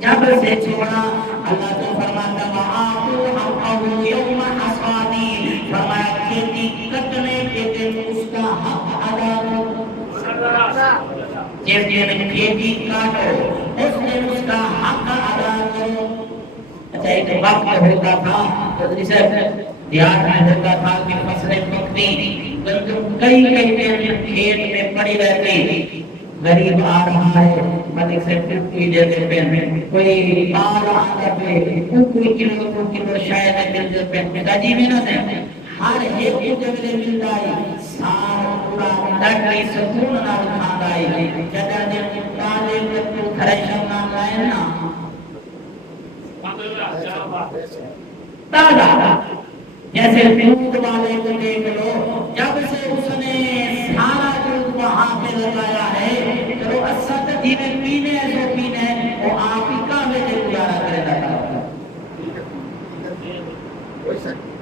جب سے چھوڑا اللہ تو فرماتا وَآتُوا حَقَّهُ يَوْمَ حَصَادِهِ، فرمایا کھیتی کٹنے کے دن اس کا حق ادا کرو، جس دن کھیتی کاٹو اس دن اس کا حق ادا کرو۔ اچھا ایک وقت ہوتا تھا دیہات میں ہوتا تھا کہ فصلیں پکتی، گندم کئی دن کھیت میں پڑی رہتی، غریب آ رہا ہے ملک سے ٹوٹی دیتے پہ کوئی بار آتا پہ کوئی کلو شاید مل جاتے پتا جی میں نہ دیں ہر ایک کو جگلے مل جائے سار پورا ڈاکٹری سکون نہ کھان آئی جگہ دن کالے کو خریشن نہ لائے نا دادا جیسے دودھ والے کو دیکھ لو جب سے اس نے سارا دودھ وہاں پہ لگایا ہے چلو اسد جی میں پینے جو پینے وہ آپ ہی کا میں سے گزارا کرے لگا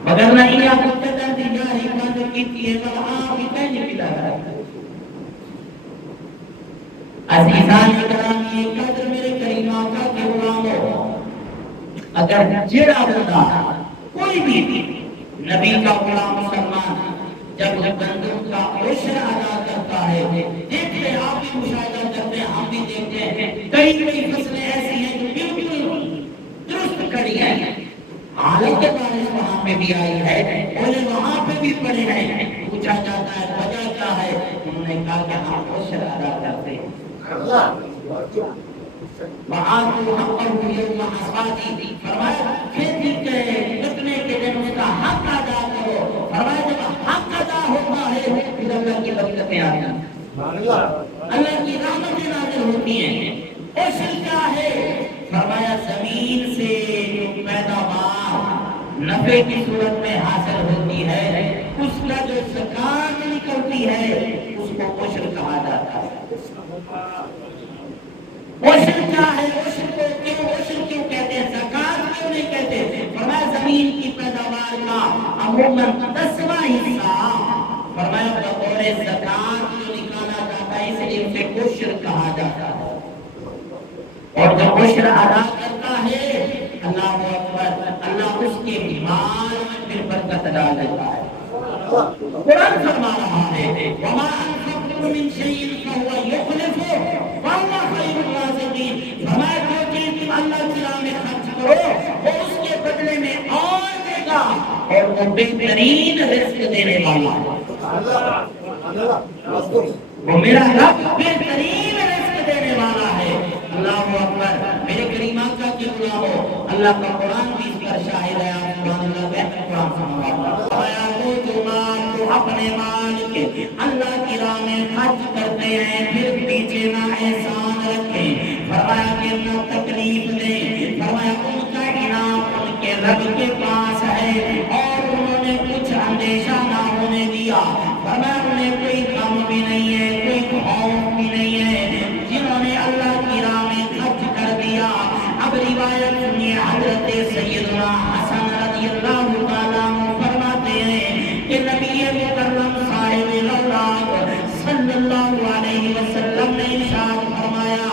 مگر نہیں آپ کو قدر دی جاری بند کیتی ہے تو آپ ہی کہیں پلا رہا ہے عزیزان اکرامی قدر میرے کریم آقا کے غلاموں اگر جڑا بندہ کوئی بھی نبی کا غلام مسلمان جب گندم کا عشر ادا کرتا ہے دیکھتے آپ بھی مشاہدہ کرتے ہیں ہم بھی دیکھتے ہیں کئی فصلیں ایسی ہیں جو بالکل درست کھڑی ہیں حالت بارش وہاں پہ بھی آئی ہے بولے وہاں پہ بھی پڑے ہیں پوچھا جاتا ہے وجہ کیا ہے انہوں نے کہا کہ ہم عشر ادا کرتے ہیں وَآتُوا حَقَّهُ يَوْمَ حَصَادِهِ فرمایا کھیتی کے کٹنے کے دن اس کا حق ادا کرو فرمایا جب حق ادا ہوتا ہے پھر اللہ کی برکتیں آتی ہیں اللہ کی رحمتیں نازل ہوتی ہیں عشر کیا ہے فرمایا زمین سے جو پیداوار نفع کی صورت میں حاصل ہوتی ہے اس کا جو زکات نکلتی ہے اس کو عشر کہا جاتا ہے عشر کیا ہے عشر کیوں کہتے ہیں زکات کیوں نہیں کہتے فرمایا زمین کی پیداوار کا عموماً 10واں حصہ فرمایا بطور زکات جو نکالا جاتا ہے اس لیے اسے عشر کہا جاتا ہے اور جب عشر ادا کرتا ہے اللہ اکبر اللہ اس کے مال میں پھر برکت ڈال دیتا ہے قرآن فرما رہا ہے وما انفقتم من شيء فهو يخلفه وهو خير الرازقين فرمایا جو چیز تم اللہ کی راہ میں خرچ کرو وہ اس کے بدلے میں اور دے گا اور وہ بہترین رزق دینے والا ہے وہ میرا رب بہترین رزق دینے والا ہے اللہ اکبر میرے کریم آقا کے غلاموں اللہ کا قرآن بھی اس پر شاہد ہے سبحان اللہ بہتر قرآن سمجھا اپنے مال کے اللہ کی راہ میں خرچ کرتے ہیں پھر پیچھے نہ احسان رکھیں فرمایا کہ نہ تکلیف دیں فرمایا ان کا انعام ان کے رب کے پاس ہے اور انہوں نے کچھ اندیشہ نہ ہونے دیا فرمایا انہیں کوئی غم بھی نہیں ہے کوئی خوف بھی نہیں ہے جنہوں نے اللہ کی راہ میں خرچ کر دیا اب روایت سنیے حضرت سیدنا حسن رضی اللہ تعالیٰ فرماتے ہیں کہ نبی مکرم صاحب الاولاد صلی اللہ علیہ وسلم نے ارشاد فرمایا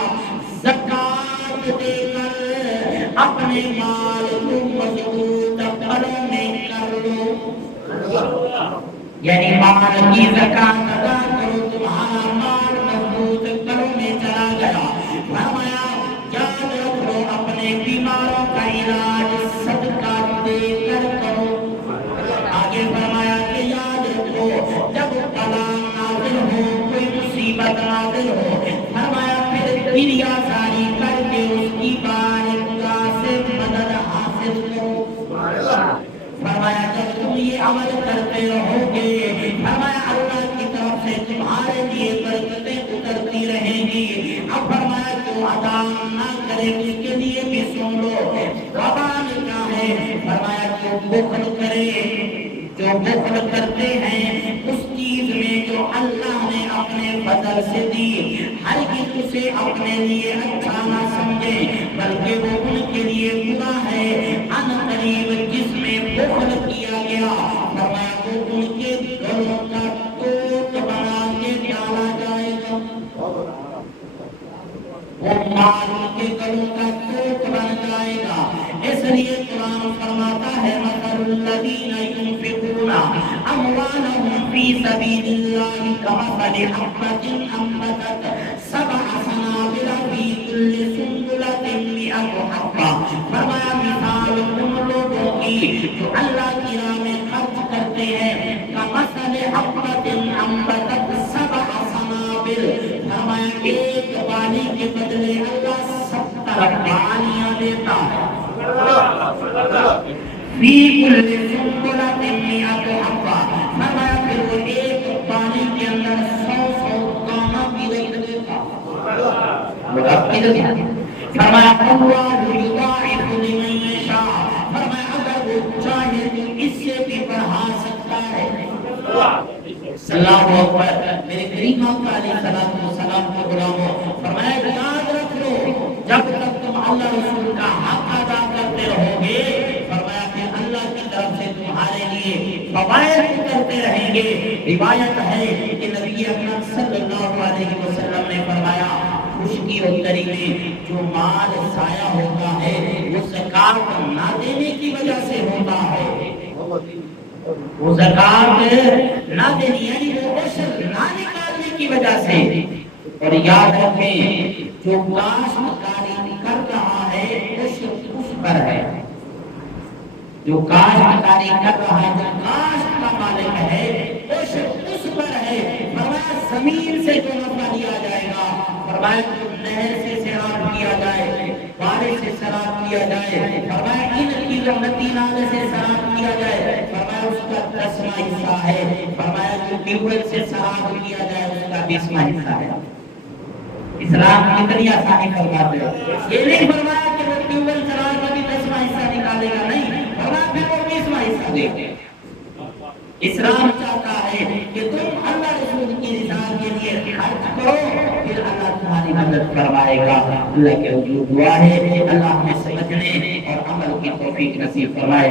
زکات دے کر اپنے مال کو مضبوط پھلوں میں کر لو یعنی مال کی زکات ادا کرو تمہارا مال مضبوط پھلوں میں چلا گیا فرمایا یاد رکھو اپنے بیماروں کا علاج صدقہ دے کر کرو آگے فرمایا کہ یاد رکھو جب بلا نازل ہو کوئی مصیبت نازل ہو فرمایا پھر دنیا ساری کر کے اس کی بارگاہ سے مدد حاصل کرو فرمایا جب تم یہ عمل کرتے رہو گے فرمایا اللہ کی طرف سے تمہارے لیے برکتیں اترتی رہیں گی اب فرمایا جو ادا نہ کرے اس کے لیے بھی سن لو وبال کیا ہے فرمایا جو بخل کرے جو بخل کرتے ہیں اس چیز میں جو اللہ نے اپنے فضل سے دی ہر کسی اسے اپنے لیے اچھا نہ سمجھے بلکہ وہ ان کے لیے برا ہے ان قریب جس میں بخل کیا گیا فرمایا وہ ان کے گلوں کا ٹوٹ بنا کے ڈالا جائے گا وہ مال کے گلوں کا کوٹ بن جائے گا. اس لیے قرآن فرماتا ہے مثل الذین ينفقون اموالهم فی سبیل اللہ کمثل حبۃ انبتت سبع سنابل فی کل سنبلۃ مئۃ حبۃ. فرمایا مثال ان لوگوں کی جو اللہ کی راہ میں خرچ کرتے ہیں کمثل حبۃ انبتت سبع سنابل. فرمایا ایک پانی کے بدلے اللہ 70 پانیاں دیتا ہے. فی کل سنبلۃ مئۃ حبۃ. فرمایا پھر وہ ایک پانی کے اندر 100 دانہ بھی رکھ دیتا. فرمایا اللہ یضاعف لمن یشاء. فرمایا اگر وہ چاہے تو اس سے بھی بڑھا سکتا ہے. اللہ اکبر. میرے کریم آقا علیہ الصلوۃ والسلام کے غلاموں فرمایا یاد رکھ لو جب تک تم اللہ رسول کا حق ادا کرتے رہو گے فرمایا پھر اللہ کی طرف سے تمہارے لیے فوائد اترتے رہیں گے. روایت ہے کہ نبی اکرم صلی اللہ علیہ وسلم نے فرمایا خشکی اور تری میں جو مال ضائع ہوتا ہے وہ زکات نہ دینے کی وجہ سے ہوتا ہے. وہ زکات نہ دینے یعنی وہ عشر نہ نکالنے کی وجہ سے. اور یاد رکھیں جو کاشتکاری کر رہا ہے عشر اس پر ہے. جو کاشتکاری کر رہا ہے جو کاشت کا مالک ہے عشر اس پر ہے. فرمایا زمین سے جو نفع دیا جائے گا فرمایا نہر سے سیراب کیا جائے بارش سے سیراب کیا جائے فرمایا ان کی ندی نالے سے سیراب کیا جائے فرمایا اس کا 10واں حصہ ہے. فرمایا جو ٹیوب ویل سے سیراب کیا جائے اس کا 20واں حصہ ہے. اسلام کتنی آسانی فرماتے ہیں. یہ نہیں فرمایا کہ وہ ٹیوب ویل چلا کر بھی 10واں حصہ نکالے گا. نہیں فرمایا پھر وہ 20واں حصہ دے گا. اسلام چاہتا ہے کہ تم اللہ رسول کی رضا کے لیے خرچ کرو پھر اللہ تمہاری مدد فرمائے گا. اللہ کے حضور دعا ہے کہ اللہ ہمیں سمجھنے اور عمل کی توفیق نصیب فرمائے.